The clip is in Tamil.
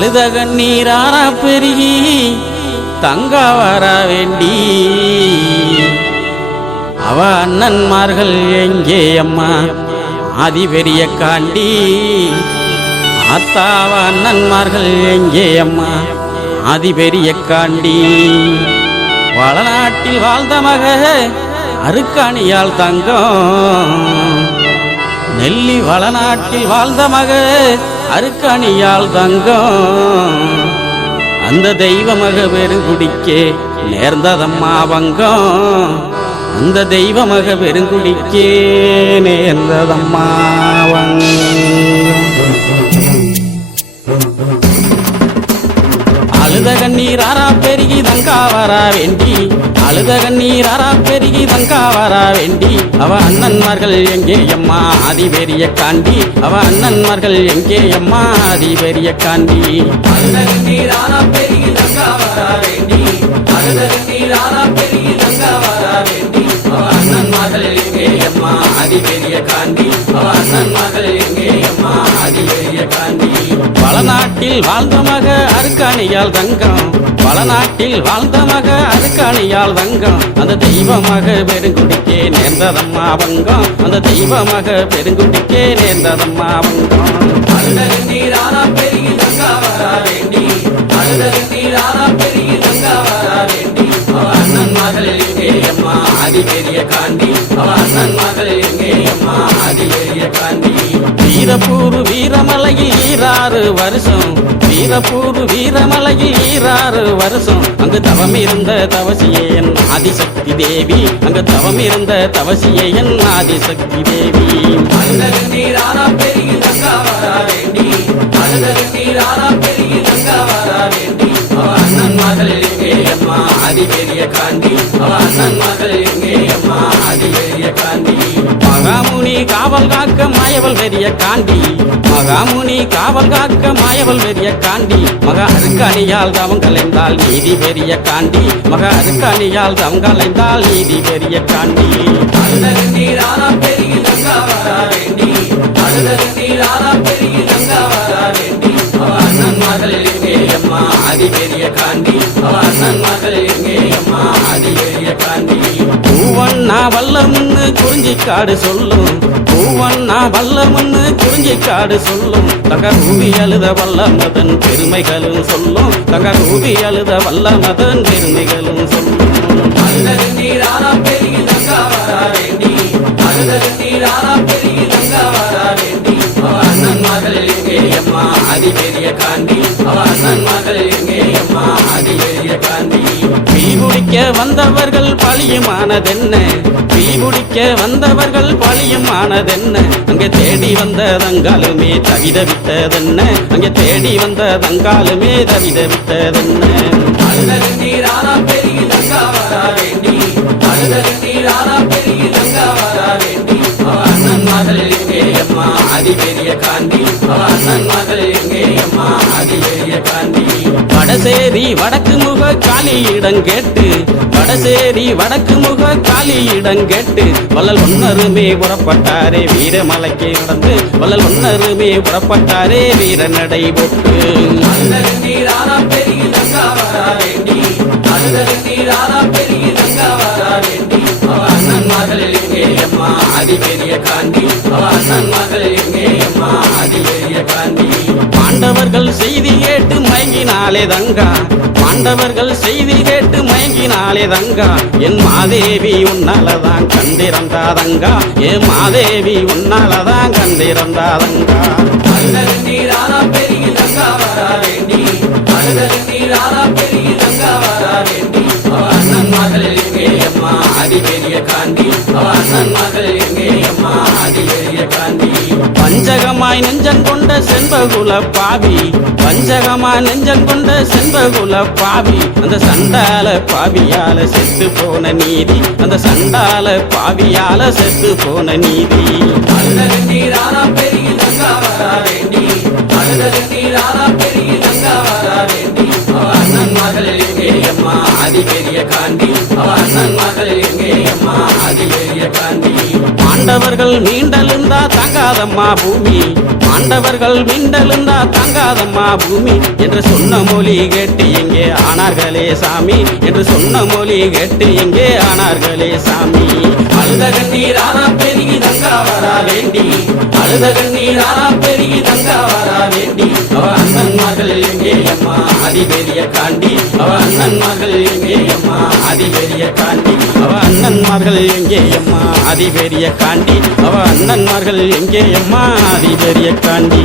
அழுத நீரான பெருகி தங்க வர வேண்டி. அவ அண்ணன்மார்கள் எங்கே அம்மா? ஆதி பெரிய காண்டி. ஆத்தாவ அண்ணன்மார்கள் எங்கே அம்மா? ஆதி பெரிய காண்டி. வளநாட்டில் வாழ்ந்த மக அருக்காணியால் தங்கம். நெல்லி வளநாட்டில் வாழ்ந்த மக அருக்கணியால் தங்கம். அந்த தெய்வமக பெருங்குடிக்கே நேர்ந்ததம்மா வங்கம். அந்த தெய்வமக பெருங்குடிக்கே நேர்ந்ததம்மா வங்கம். அழுத கண்ணீர் ஆறா பெருகி தங்கா வரா வேண்டி அழுத கண்ணீர் பெருகி தங்கா வரா வேண்டி. அவ அண்ணன்மார்கள் எங்கே அம்மா? ஆதி பெரிய காண்டி. அவ அண்ணன்மார்கள் எங்கே அம்மா? ஆதி பெரிய காண்டி. அழுத கண்ணீர் பெருகி தங்கா வரா வளநாட்டில் வாழ்ந்த மக அருக்காணியால் தங்கம். வளநாட்டில் வாழ்ந்த மக அருக்காணியால் தங்கம். அந்த தெய்வமாக பெருங்குடிக்கே நேர்ந்ததம்மா வங்கம் அந்த தெய்வமாக பெருங்குடிக்கே நேர்ந்ததம்மா வங்கம் அழுத கண்ணீர் ஆறா பெருகி தங்கா வரா வேண்டி. அழுத பெருகி தங்கா வரா வேண்டி. அண்ணன் மகள் எங்கே அம்மா? அதி பெரிய காண்டி அண்ணன் மகள் எங்கே அம்மா? அதி பெரிய காண்டி வீரப்பூர் வீரமலையில் ஈராறு வருஷம். வீரப்பூர் வீரமலையில் ஈராறு வருஷம். அங்கு தவம் இருந்த தவசியே என் ஆதிசக்தி தேவி. அங்கு தவம் இருந்த தவசியே என் ஆதிசக்தி தேவி. அழுத பெரிய மகாமுனி காவல் காக்க மாயவள் வெறிய காண்டி. மகாமுனி காவல் காக்க மாயவள் வெறிய காண்டி. மக அருக்கணியால் தவம் கலைந்தால் நீதி பெரிய காண்டி. மக அருக்கணியால் தவம் கலைந்தால் நீதி பெரிய காண்டி. அழுத அதி பெரிய காண்டி. அவ அண்ணன் எங்கே அம்மா? அதி பெரிய காண்டி. பூவண்ணா வல்லமுன்னு குறிஞ்சி காடு சொல்லும். பூவண்ணா வல்லமுன்னு குறிஞ்சி காடு சொல்லும். தங்க ரூபி அழுத வல்லமதன் பெருமைகளும் சொல்லும். தங்க ரூபி அழுத வல்லமதன் பெருமைகளும் சொல்லும். அழுத பெருகி தங்கா வரா வேண்டி. அழுத பெருகி தங்கா வரா வேண்டி. அவ அண்ணன் மகள் எங்கே அம்மா அதி பெரிய காண்டி. அவ அண்ணன் மகள் எங்கே வந்தவர்கள் பழியுமானதென்ன? தீபுடிக்க வந்தவர்கள் பழியுமானதென்ன? அங்கே தேடி வந்த தங்காலுமே தவித விட்டதென்ன அங்கே தேடி வந்த தங்காலுமே தவித விட்டதென்ன அழுத பெரிய தங்கா வரா வேண்டி அழுத கண்ணீர் தங்கா முக காளியிடம் கேட்டு வடசேரி வடக்கு முக காளியிடம் கேட்டு வள்ளல் ஒன்னருமே புறப்பட்டாரே வீரமலைக்கு நடந்து வள்ளல் ஒன்னருமே புறப்பட்டாரே வீர நடை போட்டு வேண்டி அவ அண்ணன் மகள் எங்கே அம்மா அதி பெரிய காண்டி அவ அண்ணன் மகள் எங்கே அம்மா அதி பெரிய காண்டி பாண்டவர்கள் செய்தி கேட்டு மயங்கினாலே தங்கா கண்டவர்கள் செய்தி கேட்டு மயங்கினாலே தங்கா. என் மாதேவி உன்னாலதான் கண்டிருந்தாதங்கா. என் மாதேவி உன்னாலதான் கண்டிருந்தாதங்கா. அழுத கண்ணீர் ஆறா பெருகி தங்கா அண்ணன் வேண்டி பஞ்சகமாய் கொண்ட செண்பகுல பாவி. பஞ்சகமா நெஞ்சன் கொண்ட செண்பகுல பாவி. அந்த சண்டால பாவியால செத்து போன நீதி. அந்த சண்டால பாவியால செத்து போன நீதி. அழுத அண்ணன் மகள் அதி பெரிய காண்டி அண்ணன் மகள் எங்கே அம்மா அதி பெரிய காண்டி பாண்டவர்கள் மீண்டெழுந்தா தாங்காதம்மா பூமி. ஆண்டவர்கள் மிண்டலுந்தா தாங்காதம்மா பூமி. என்று சொன்ன மொழி கேட்டு எங்கே ஆனார்களே சாமி. என்று சொன்ன மொழி கேட்டு எங்கே ஆனார்களே சாமி. அழுத கண்ணீரானா பெருகி தங்கா வரா வேண்டி. அழுத கண்ணீரானா பெருகி தங்கா வரா வேண்டி. அவ அண்ணன் மகள் எங்கே அம்மா? அதிபெரிய காண்டி. அவ அண்ணன் மகள் எங்கே அம்மா? அதிபெரிய காண்டி. அண்ணன்மார்கள் எங்கே அம்மா? அதிபெரிய காண்டி. அவ அண்ணன்மார்கள் எங்கே அம்மா? அதிபெரிய காண்டி.